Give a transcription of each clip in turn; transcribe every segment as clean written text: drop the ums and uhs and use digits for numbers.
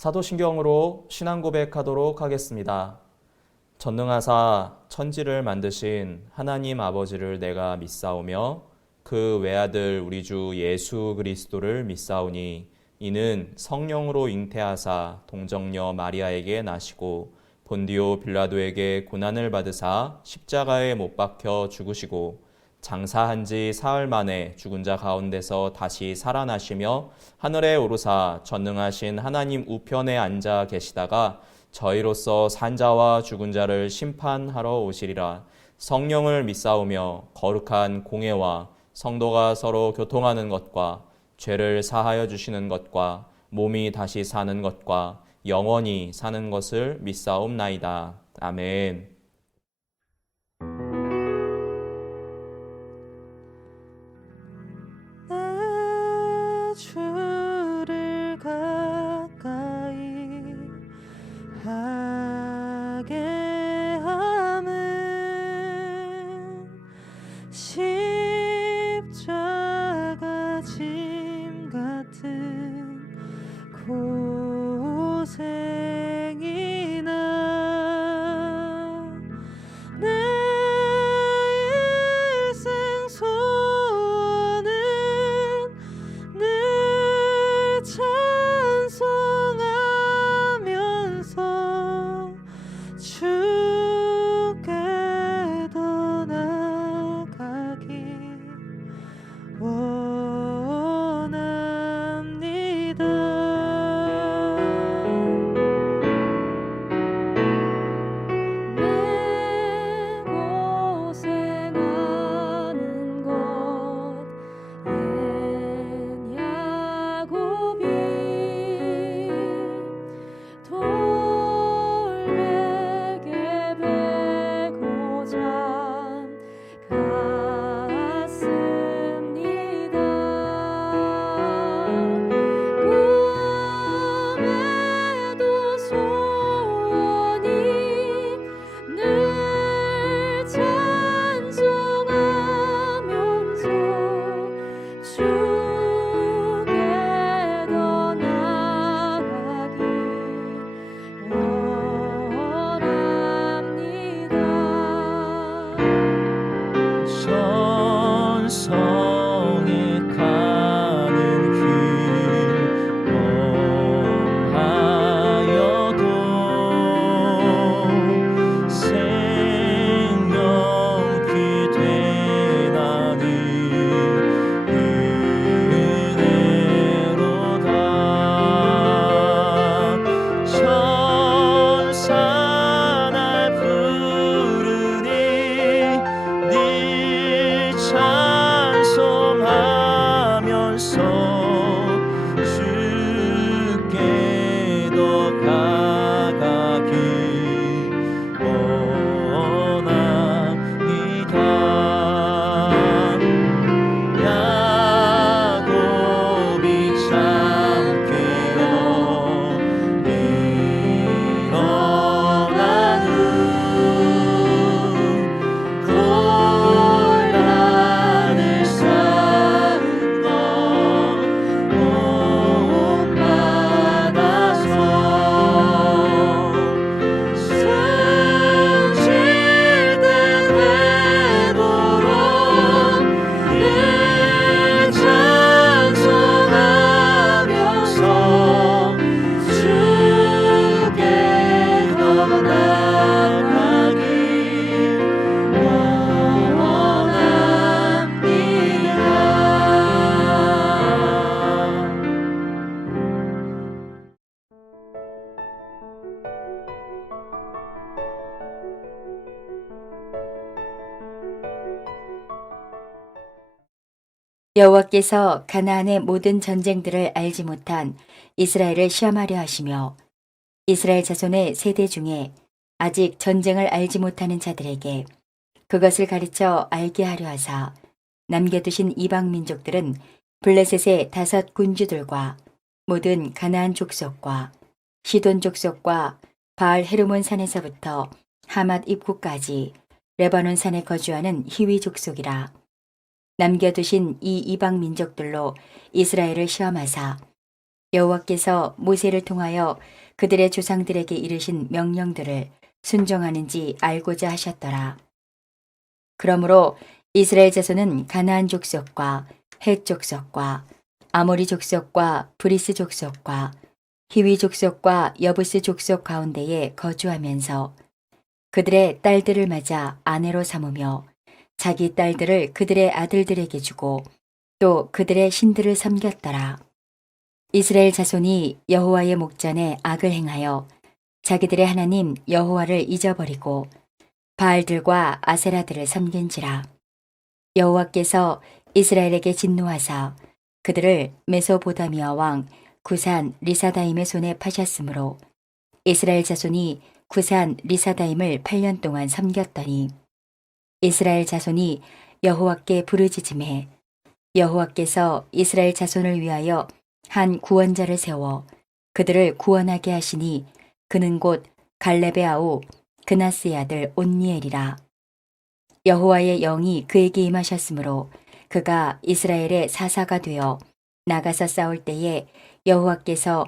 사도신경으로 신앙 고백하도록 하겠습니다. 전능하사 천지를 만드신 하나님 아버지를 내가 믿사오며 그 외아들 우리 주 예수 그리스도를 믿사오니 이는 성령으로 잉태하사 동정녀 마리아에게 나시고 본디오 빌라도에게 고난을 받으사 십자가에 못 박혀 죽으시고 장사한 지 사흘 만에 죽은 자 가운데서 다시 살아나시며 하늘에 오르사 전능하신 하나님 우편에 앉아 계시다가 저희로서 산자와 죽은 자를 심판하러 오시리라. 성령을 믿사오며 거룩한 공예와 성도가 서로 교통하는 것과 죄를 사하여 주시는 것과 몸이 다시 사는 것과 영원히 사는 것을 믿사옵나이다. 아멘. 주를 가까이 하게 함은 십자가 짐 같은 고생이나 내 일생 소원은 늘 찬송하면서 주께 더 나아가기 원합니다. 내 고생하는 것 옛 야곱이 돌베개 베고자 갔습니다. 꿈에도 소원이 늘 찬송하면서 주께 더 나아가기 원합니다. 천성에 가는 길 험하여도 생명기 되나니 은혜로다. 천사 날 부르니 네 찬송하면서 주께 더 가까이 원합니다. 야곱이 참게요 일어나는 곤란을 쌓은 것 본받아서 승질된 되도록 늘 찬송하면서 주께 더 나아가기 여호와께서 가나안의 모든 전쟁들을 알지 못한 이스라엘을 시험하려 하시며 이스라엘 자손의 세대 중에 아직 전쟁을 알지 못하는 자들에게 그것을 가르쳐 알게 하려 하사 남겨두신 이방 민족들은 블레셋의 5 군주들과 모든 가나안 족속과 시돈 족속과 바알 헤르몬 산에서부터 하맛 입구까지 레바논 산에 거주하는 히위 족속이라. 남겨두신 이 이방 민족들로 이스라엘을 시험하사 여호와께서 모세를 통하여 그들의 조상들에게 이르신 명령들을 순종하는지 알고자 하셨더라. 그러므로 이스라엘 자손은 가나안 족속과 헷 족속과 아모리 족속과 브리스 족속과 히위 족속과 여부스 족속 가운데에 거주하면서 그들의 딸들을 맞아 아내로 삼으며 자기 딸들을 그들의 아들들에게 주고 또 그들의 신들을 섬겼더라. 이스라엘 자손이 여호와의 목전에 악을 행하여 자기들의 하나님 여호와를 잊어버리고 바알들과 아세라들을 섬긴지라. 여호와께서 이스라엘에게 진노하사 그들을 메소보다미아 왕 구산 리사다임의 손에 파셨으므로 이스라엘 자손이 구산 리사다임을 8년 동안 섬겼더니 이스라엘 자손이 여호와께 부르짖음에 여호와께서 이스라엘 자손을 위하여 한 구원자를 세워 그들을 구원하게 하시니 그는 곧 갈렙의 아우 그나스의 아들 온니엘이라. 여호와의 영이 그에게 임하셨으므로 그가 이스라엘의 사사가 되어 나가서 싸울 때에 여호와께서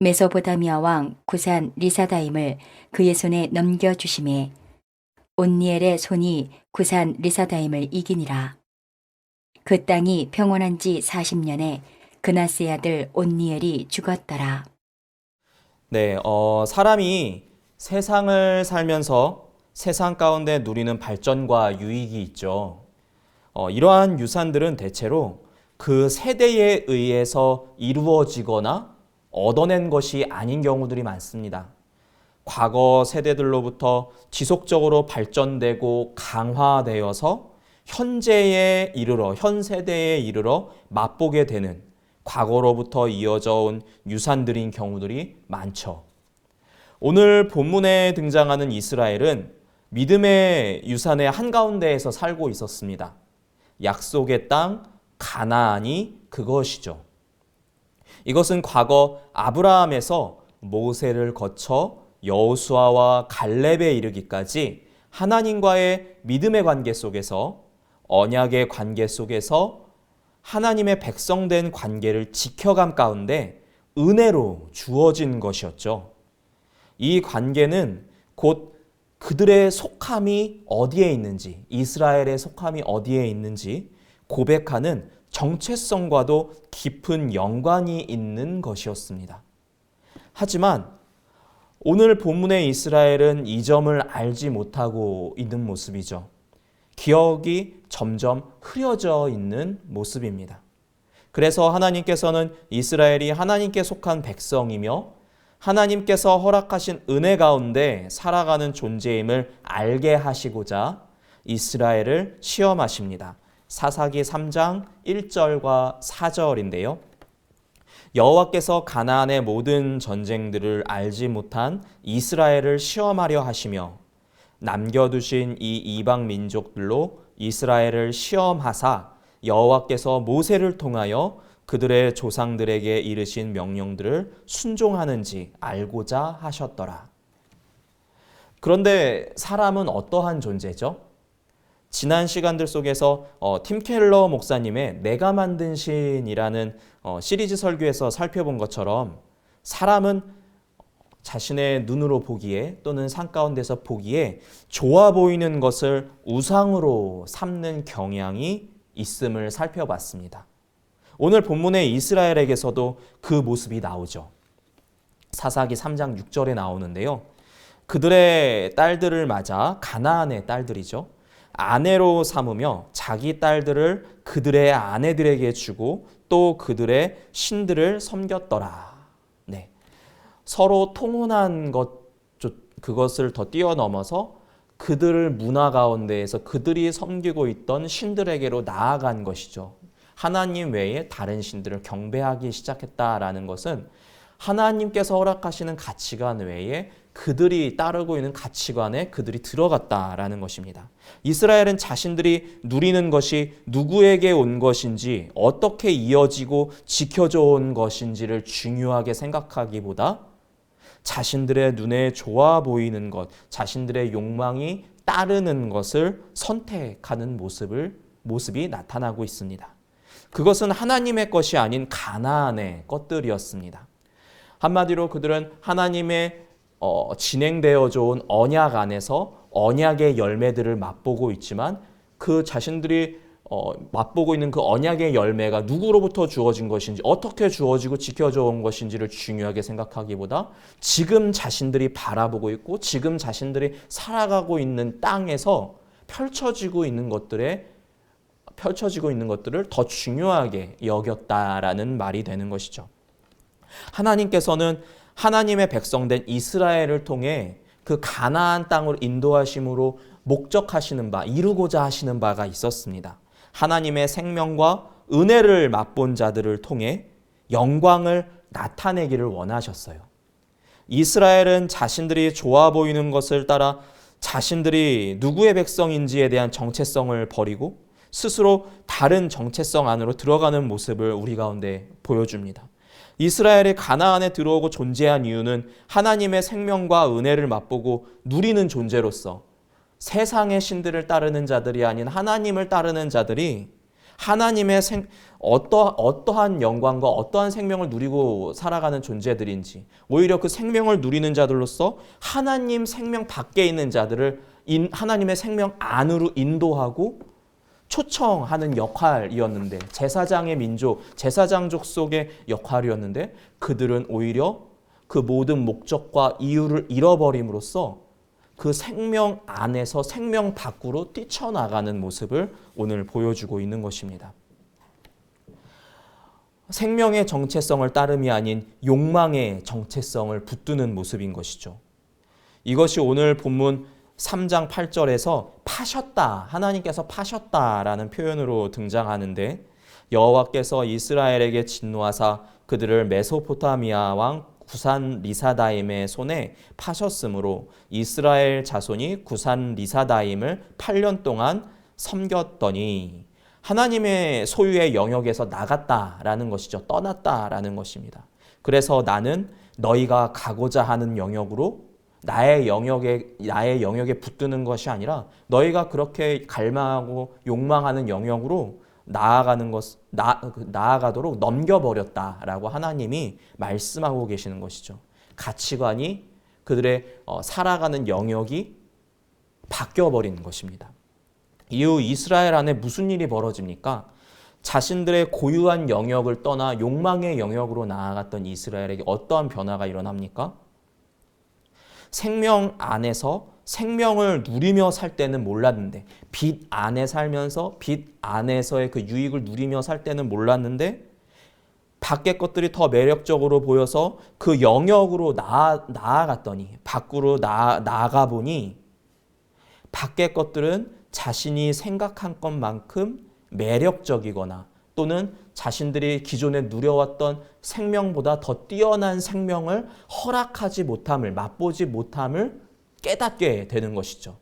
메소보다미아 왕 구산 리사다임을 그의 손에 넘겨주심에 온니엘의 손이 구산 리사다임을 이기니라. 그 땅이 평온한 지 40년에 그나스의 아들 온니엘이 죽었더라. 네, 사람이 세상을 살면서 세상 가운데 누리는 발전과 유익이 있죠. 이러한 유산들은 대체로 그 세대에 의해서 이루어지거나 얻어낸 것이 아닌 경우들이 많습니다. 과거 세대들로부터 지속적으로 발전되고 강화되어서 현 세대에 이르러 맛보게 되는 과거로부터 이어져 온 유산들인 경우들이 많죠. 오늘 본문에 등장하는 이스라엘은 믿음의 유산의 한가운데에서 살고 있었습니다. 약속의 땅 가나안이 그것이죠. 이것은 과거 아브라함에서 모세를 거쳐 여호수아와 갈렙에 이르기까지 하나님과의 믿음의 관계 속에서 언약의 관계 속에서 하나님의 백성된 관계를 지켜감 가운데 은혜로 주어진 것이었죠. 이 관계는 곧 그들의 속함이 어디에 있는지, 이스라엘의 속함이 어디에 있는지 고백하는 정체성과도 깊은 연관이 있는 것이었습니다. 하지만 오늘 본문의 이스라엘은 이 점을 알지 못하고 있는 모습이죠. 기억이 점점 흐려져 있는 모습입니다. 그래서 하나님께서는 이스라엘이 하나님께 속한 백성이며 하나님께서 허락하신 은혜 가운데 살아가는 존재임을 알게 하시고자 이스라엘을 시험하십니다. 사사기 3장 1절과 4절인데요. 여호와께서 가나안의 모든 전쟁들을 알지 못한 이스라엘을 시험하려 하시며 남겨두신 이 이방 민족들로 이스라엘을 시험하사 여호와께서 모세를 통하여 그들의 조상들에게 이르신 명령들을 순종하는지 알고자 하셨더라. 그런데 사람은 어떠한 존재죠? 지난 시간들 속에서 팀 켈러 목사님의 내가 만든 신이라는 시리즈 설교에서 살펴본 것처럼 사람은 자신의 눈으로 보기에 또는 산 가운데서 보기에 좋아 보이는 것을 우상으로 삼는 경향이 있음을 살펴봤습니다. 오늘 본문의 이스라엘에게서도 그 모습이 나오죠. 사사기 3장 6절에 나오는데요. 그들의 딸들을 맞아 가나안의 딸들이죠. 아내로 삼으며 자기 딸들을 그들의 아내들에게 주고 또 그들의 신들을 섬겼더라. 네. 서로 통혼한 그것을 더 뛰어넘어서 그들 문화 가운데에서 그들이 섬기고 있던 신들에게로 나아간 것이죠. 하나님 외에 다른 신들을 경배하기 시작했다라는 것은 하나님께서 허락하시는 가치관 외에 그들이 따르고 있는 가치관에 그들이 들어갔다라는 것입니다. 이스라엘은 자신들이 누리는 것이 누구에게 온 것인지 어떻게 이어지고 지켜져 온 것인지를 중요하게 생각하기보다 자신들의 눈에 좋아 보이는 것, 자신들의 욕망이 따르는 것을 선택하는 모습이 나타나고 있습니다. 그것은 하나님의 것이 아닌 가나안의 것들이었습니다. 한마디로 그들은 하나님의 진행되어져 온 언약 안에서 언약의 열매들을 맛보고 있지만 그 자신들이 맛보고 있는 그 언약의 열매가 누구로부터 주어진 것인지, 어떻게 주어지고 지켜져 온 것인지를 중요하게 생각하기보다 지금 자신들이 바라보고 있고 지금 자신들이 살아가고 있는 땅에서 펼쳐지고 있는 것들을 더 중요하게 여겼다라는 말이 되는 것이죠. 하나님께서는 하나님의 백성된 이스라엘을 통해 그 가나안 땅을 인도하심으로 목적하시는 바, 이루고자 하시는 바가 있었습니다. 하나님의 생명과 은혜를 맛본 자들을 통해 영광을 나타내기를 원하셨어요. 이스라엘은 자신들이 좋아 보이는 것을 따라 자신들이 누구의 백성인지에 대한 정체성을 버리고 스스로 다른 정체성 안으로 들어가는 모습을 우리 가운데 보여줍니다. 이스라엘이 가나안에 들어오고 존재한 이유는 하나님의 생명과 은혜를 맛보고 누리는 존재로서 세상의 신들을 따르는 자들이 아닌 하나님을 따르는 자들이 하나님의 어떠한 영광과 어떠한 생명을 누리고 살아가는 존재들인지, 오히려 그 생명을 누리는 자들로서 하나님 생명 밖에 있는 자들을 하나님의 생명 안으로 인도하고 초청하는 역할이었는데, 제사장의 민족, 제사장족 속의 역할이었는데, 그들은 오히려 그 모든 목적과 이유를 잃어버림으로써 그 생명 안에서 생명 밖으로 뛰쳐나가는 모습을 오늘 보여주고 있는 것입니다. 생명의 정체성을 따름이 아닌 욕망의 정체성을 붙드는 모습인 것이죠. 이것이 오늘 본문 3장 8절에서 파셨다, 하나님께서 파셨다라는 표현으로 등장하는데, 여호와께서 이스라엘에게 진노하사 그들을 메소포타미아 왕 구산 리사다임의 손에 파셨으므로 이스라엘 자손이 구산 리사다임을 8년 동안 섬겼더니, 하나님의 소유의 영역에서 나갔다라는 것이죠. 떠났다라는 것입니다. 그래서 나는 너희가 가고자 하는 영역으로 나의 영역에 붙드는 것이 아니라 너희가 그렇게 갈망하고 욕망하는 영역으로 나아가도록 넘겨버렸다라고 하나님이 말씀하고 계시는 것이죠. 가치관이, 그들의 살아가는 영역이 바뀌어버리는 것입니다. 이후 이스라엘 안에 무슨 일이 벌어집니까? 자신들의 고유한 영역을 떠나 욕망의 영역으로 나아갔던 이스라엘에게 어떠한 변화가 일어납니까? 생명 안에서 생명을 누리며 살 때는 몰랐는데, 빛 안에 살면서 빛 안에서의 그 유익을 누리며 살 때는 몰랐는데, 밖의 것들이 더 매력적으로 보여서 그 영역으로 나아갔더니, 밖으로 나아가 보니 밖의 것들은 자신이 생각한 것만큼 매력적이거나 또는 자신들이 기존에 누려왔던 생명보다 더 뛰어난 생명을 허락하지 못함을, 맛보지 못함을 깨닫게 되는 것이죠.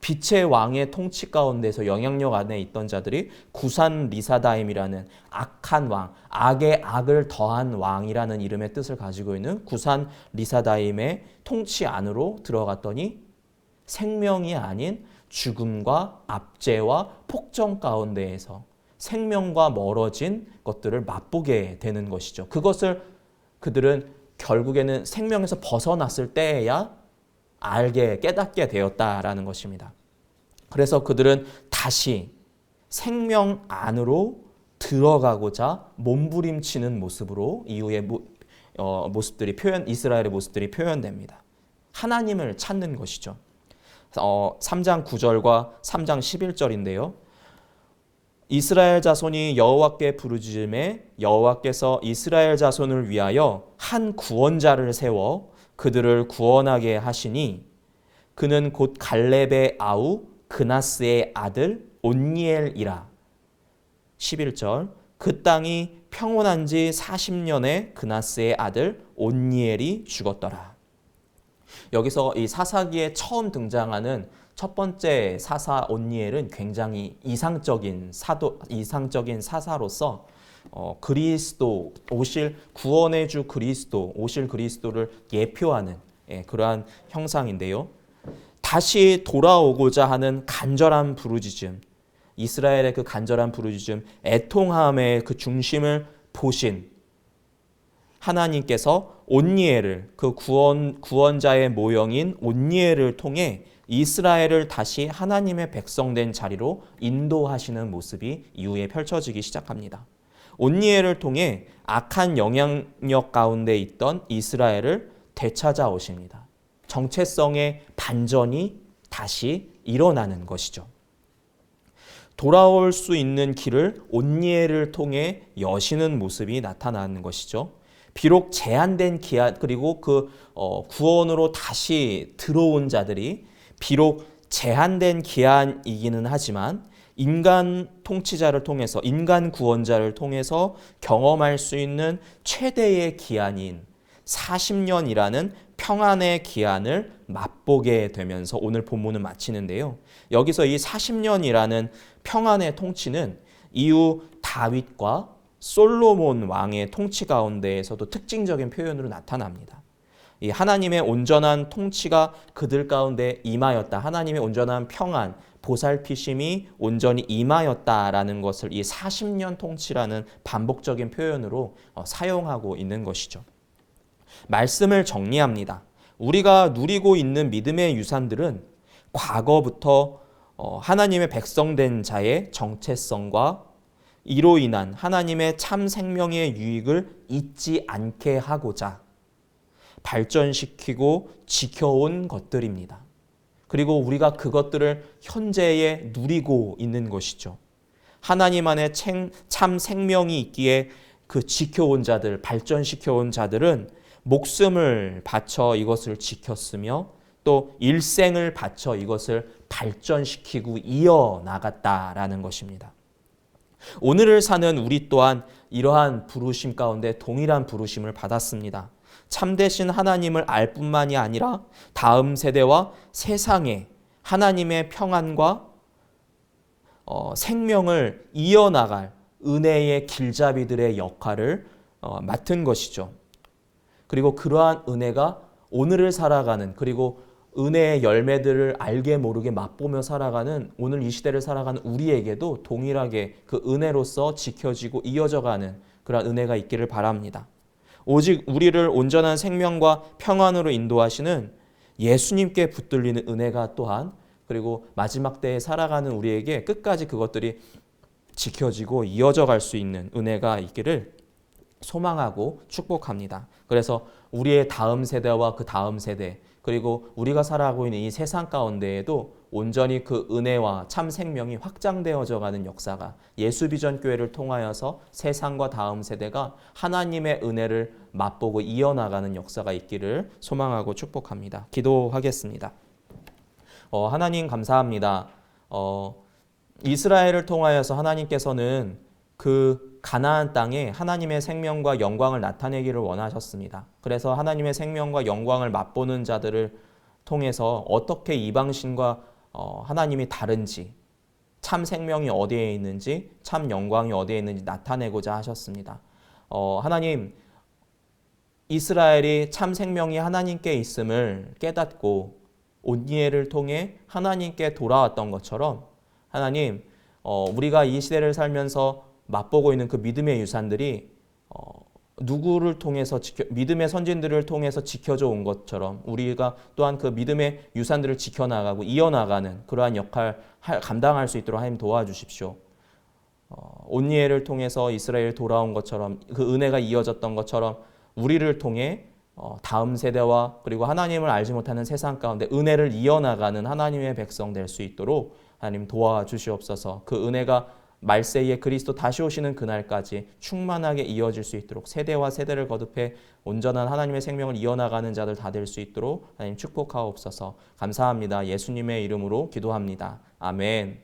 빛의 왕의 통치 가운데서 영향력 안에 있던 자들이 구산 리사다임이라는 악한 왕, 악에 악을 더한 왕이라는 이름의 뜻을 가지고 있는 구산 리사다임의 통치 안으로 들어갔더니 생명이 아닌 죽음과 압제와 폭정 가운데에서 생명과 멀어진 것들을 맛보게 되는 것이죠. 그것을 그들은 결국에는 생명에서 벗어났을 때에야 깨닫게 되었다라는 것입니다. 그래서 그들은 다시 생명 안으로 들어가고자 몸부림치는 모습으로 이후의 이스라엘의 모습들이 표현됩니다. 하나님을 찾는 것이죠. 3장 9절과 3장 11절인데요. 이스라엘 자손이 여호와께 부르짖음에 여호와께서 이스라엘 자손을 위하여 한 구원자를 세워 그들을 구원하게 하시니 그는 곧 갈렙의 아우 그나스의 아들 온니엘이라. 11절 그 땅이 평온한 지 40년에 그나스의 아들 온니엘이 죽었더라. 여기서 이 사사기에 처음 등장하는 첫 번째 사사 온니엘은 굉장히 이상적인 사사로서 그리스도 오실 구원의 주 그리스도 오실 그리스도를 예표하는 그러한 형상인데요. 다시 돌아오고자 하는 간절한 부르짖음, 이스라엘의 그 간절한 부르짖음, 애통함의 그 중심을 보신 하나님께서 온니엘을, 그 구원자의 모형인 온니엘을 통해 이스라엘을 다시 하나님의 백성된 자리로 인도하시는 모습이 이후에 펼쳐지기 시작합니다. 온니엘을 통해 악한 영향력 가운데 있던 이스라엘을 되찾아오십니다. 정체성의 반전이 다시 일어나는 것이죠. 돌아올 수 있는 길을 온니엘을 통해 여시는 모습이 나타나는 것이죠. 비록 제한된 기한, 그리고 그 구원으로 다시 들어온 자들이 비록 제한된 기한이기는 하지만 인간 통치자를 통해서, 인간 구원자를 통해서 경험할 수 있는 최대의 기한인 40년이라는 평안의 기한을 맛보게 되면서 오늘 본문은 마치는데요. 여기서 이 40년이라는 평안의 통치는 이후 다윗과 솔로몬 왕의 통치 가운데에서도 특징적인 표현으로 나타납니다. 이 하나님의 온전한 통치가 그들 가운데 임하였다. 하나님의 온전한 평안, 보살피심이 온전히 임하였다라는 것을 이 40년 통치라는 반복적인 표현으로 사용하고 있는 것이죠. 말씀을 정리합니다. 우리가 누리고 있는 믿음의 유산들은 과거부터 하나님의 백성된 자의 정체성과 이로 인한 하나님의 참 생명의 유익을 잊지 않게 하고자 발전시키고 지켜온 것들입니다. 그리고 우리가 그것들을 현재에 누리고 있는 것이죠. 하나님 안에 참 생명이 있기에 그 지켜온 자들, 발전시켜온 자들은 목숨을 바쳐 이것을 지켰으며 또 일생을 바쳐 이것을 발전시키고 이어나갔다라는 것입니다. 오늘을 사는 우리 또한 이러한 부르심 가운데 동일한 부르심을 받았습니다. 참되신 하나님을 알 뿐만이 아니라 다음 세대와 세상에 하나님의 평안과 생명을 이어나갈 은혜의 길잡이들의 역할을 맡은 것이죠. 그리고 그러한 은혜가 오늘을 살아가는, 그리고 은혜의 열매들을 알게 모르게 맛보며 살아가는 오늘 이 시대를 살아가는 우리에게도 동일하게 그 은혜로서 지켜지고 이어져가는 그런 은혜가 있기를 바랍니다. 오직 우리를 온전한 생명과 평안으로 인도하시는 예수님께 붙들리는 은혜가 또한, 그리고 마지막 때에 살아가는 우리에게 끝까지 그것들이 지켜지고 이어져 갈 수 있는 은혜가 있기를 소망하고 축복합니다. 그래서 우리의 다음 세대와 그 다음 세대, 그리고 우리가 살아가고 있는 이 세상 가운데에도 온전히 그 은혜와 참 생명이 확장되어져 가는 역사가 예수비전교회를 통하여서 세상과 다음 세대가 하나님의 은혜를 맛보고 이어나가는 역사가 있기를 소망하고 축복합니다. 기도하겠습니다. 하나님 감사합니다. 이스라엘을 통하여서 하나님께서는 그 가나안 땅에 하나님의 생명과 영광을 나타내기를 원하셨습니다. 그래서 하나님의 생명과 영광을 맛보는 자들을 통해서 어떻게 이방신과 하나님이 다른지, 참 생명이 어디에 있는지, 참 영광이 어디에 있는지 나타내고자 하셨습니다. 하나님, 이스라엘이 참 생명이 하나님께 있음을 깨닫고 온니엘을 통해 하나님께 돌아왔던 것처럼 하나님, 우리가 이 시대를 살면서 맛보고 있는 그 믿음의 유산들이 누구를 통해서 믿음의 선진들을 통해서 지켜져 온 것처럼 우리가 또한 그 믿음의 유산들을 지켜나가고 이어나가는 그러한 역할 감당할 수 있도록 하나님 도와주십시오. 온니엘을 통해서 이스라엘 돌아온 것처럼 그 은혜가 이어졌던 것처럼 우리를 통해 다음 세대와 그리고 하나님을 알지 못하는 세상 가운데 은혜를 이어나가는 하나님의 백성 될 수 있도록 하나님 도와주시옵소서. 그 은혜가 말세에 그리스도 다시 오시는 그날까지 충만하게 이어질 수 있도록 세대와 세대를 거듭해 온전한 하나님의 생명을 이어나가는 자들 다 될 수 있도록 하나님 축복하옵소서. 감사합니다. 예수님의 이름으로 기도합니다. 아멘.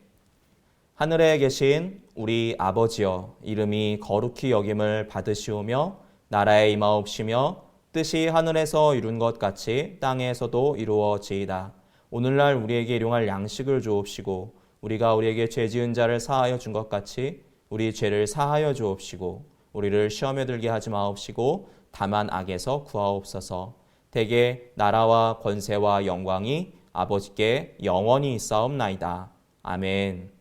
하늘에 계신 우리 아버지여, 이름이 거룩히 여김을 받으시오며 나라에 임하옵시며 뜻이 하늘에서 이룬 것 같이 땅에서도 이루어지이다. 오늘날 우리에게 일용할 양식을 주옵시고 우리가 우리에게 죄 지은 자를 사하여 준 것 같이 우리 죄를 사하여 주옵시고 우리를 시험에 들게 하지 마옵시고 다만 악에서 구하옵소서. 대개 나라와 권세와 영광이 아버지께 영원히 있사옵나이다. 아멘.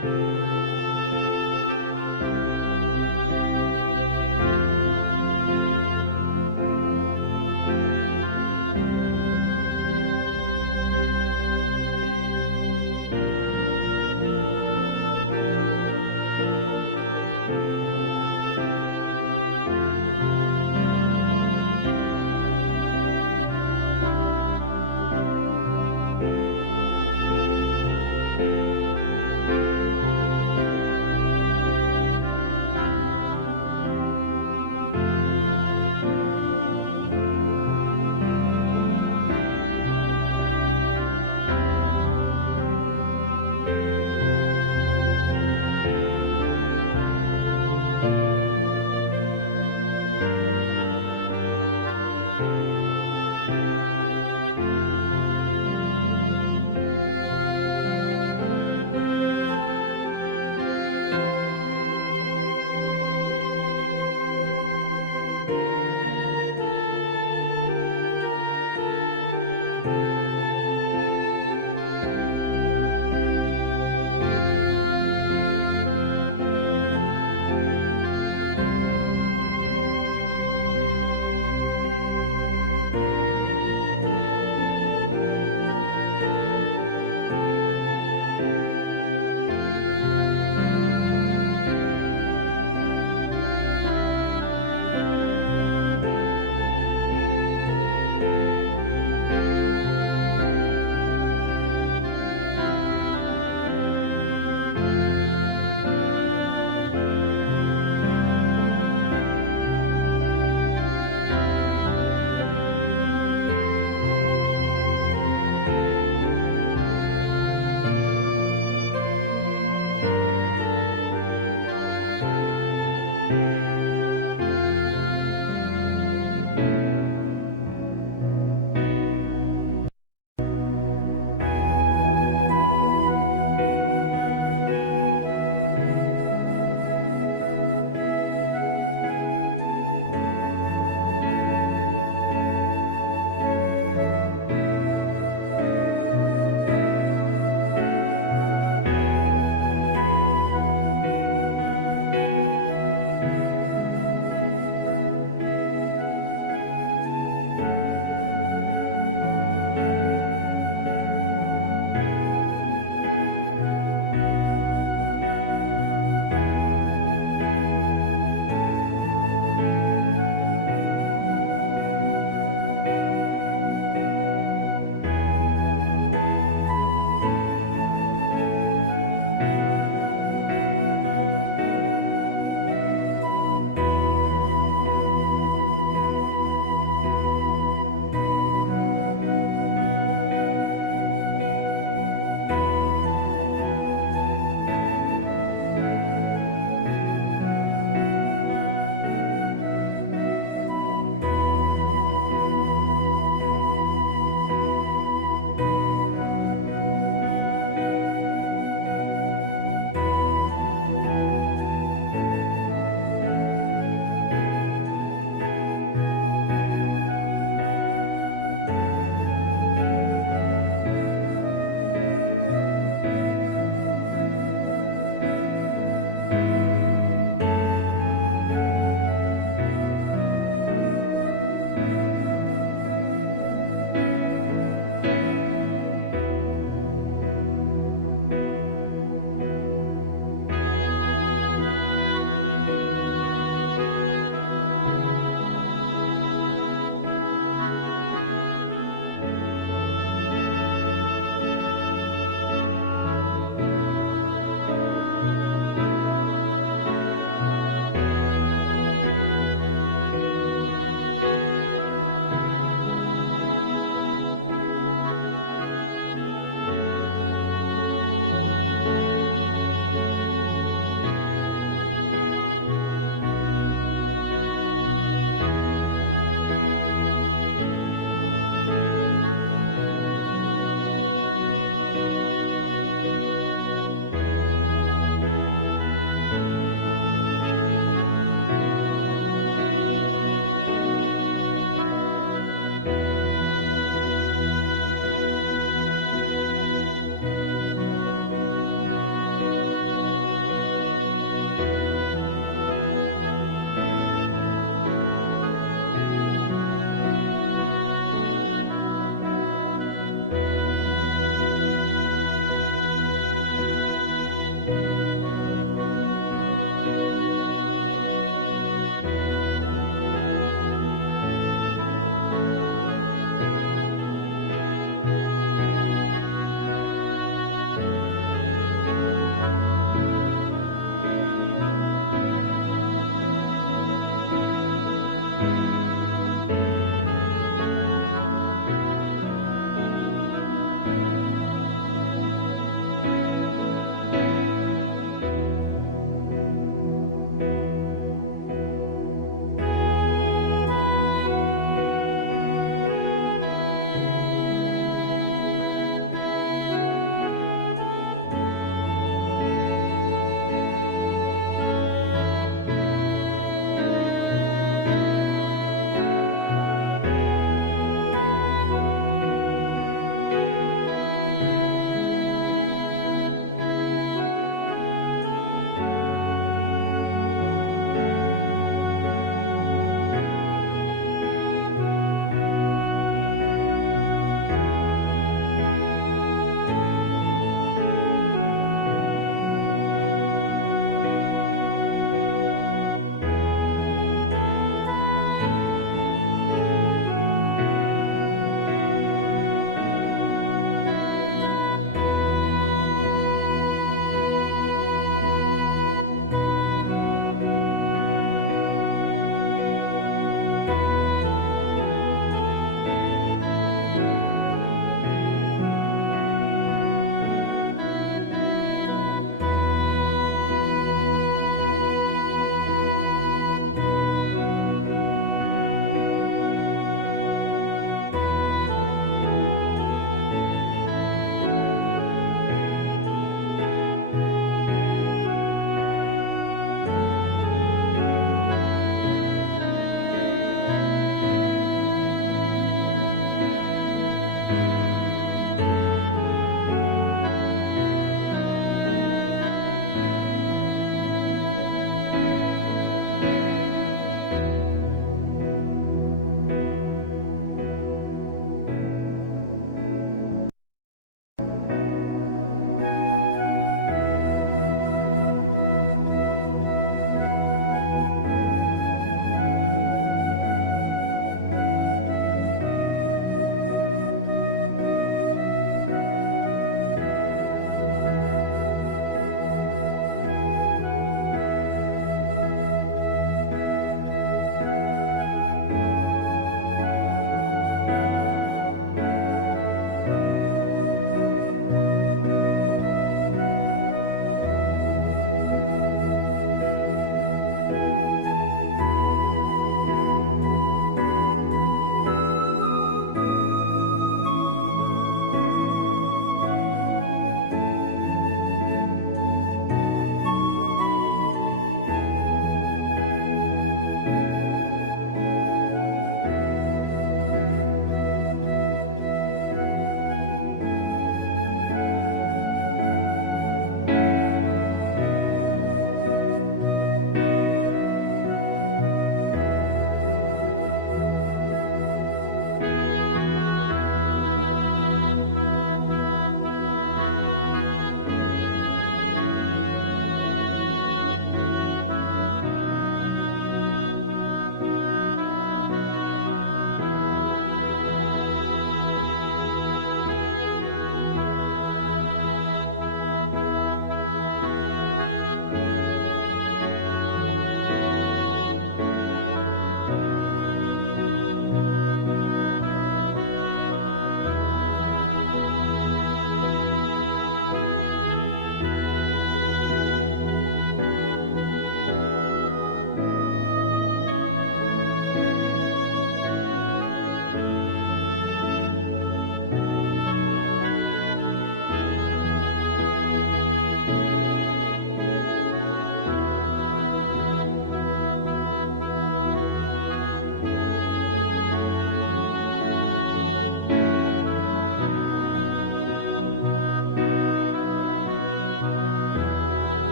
주